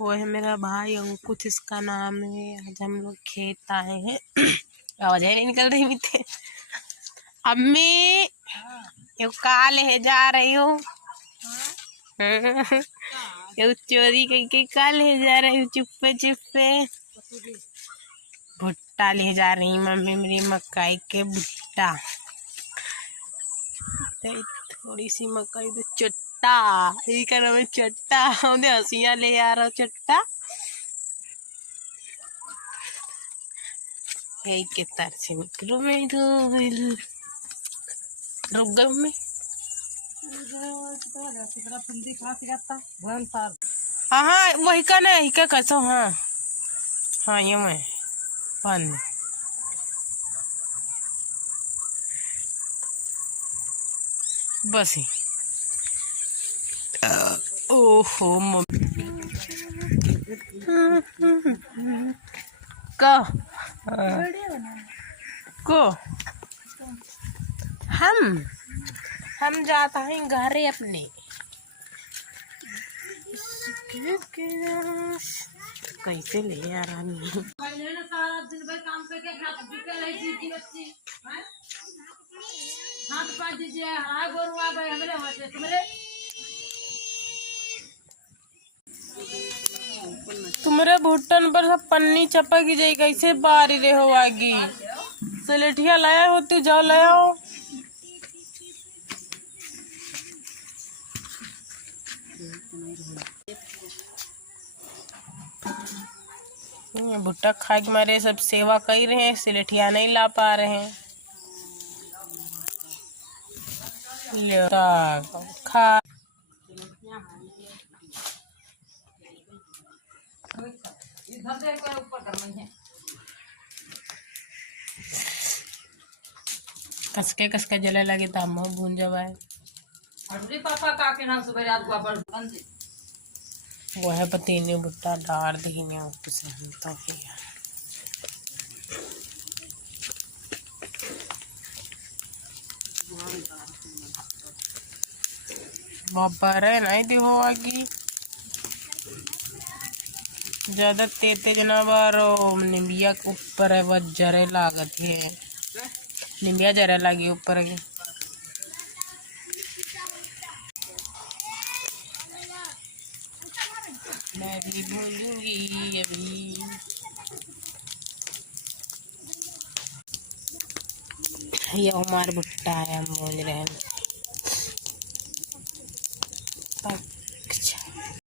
वो है मेरा भाई अंकुश, इसका नाम है। आज हम लोग खेत आए हैं। आवाज नहीं निकल रही मीठे। अम्मी ये का ले जा रही हूँ। ये चोरी करके का ले जा रही हूँ, चुप्पे चुप्पे। भुट्टा ले जा रही मम्मी मेरी, मकाई के भुट्टा। थोड़ी सी मकाई तो चट्टा, यही का नाम है चट्टा। उन्हें हंसियां ले आ रहा चट्टा। यही के तार से निकलो मैं रुक गई मैं। हाँ हाँ वही का ना, यही का कसो। हाँ हाँ ये मैं बंद। बस ही ओहो को हम जाता है घरे अपने। कैसे ले आ रहा तुम्हारे भुट्टन पर सब पन्नी चपक जाई, कैसे बारी रे हो आगी। सलेठिया लाया हो तू, जाओ लाया हो। भुट्टा खा के मारे सब सेवा कर रहे हैं, सिलेठिया नहीं ला पा रहे हैं। खा कसके जले लगे तो हम भून जवाए। वो है पतीने भुट्टा डाल दीने ऊपर से हम तो बापर है नहीं दी हो आगी ज्यादा तेज ना बारो। निम्बिया के ऊपर है वह जरे लागत है, निम्बिया जरे लगी ऊपर की। मैं भी भूलूंगी अभी। ये हमारा भुट्टा है, हम भून रहे हैं।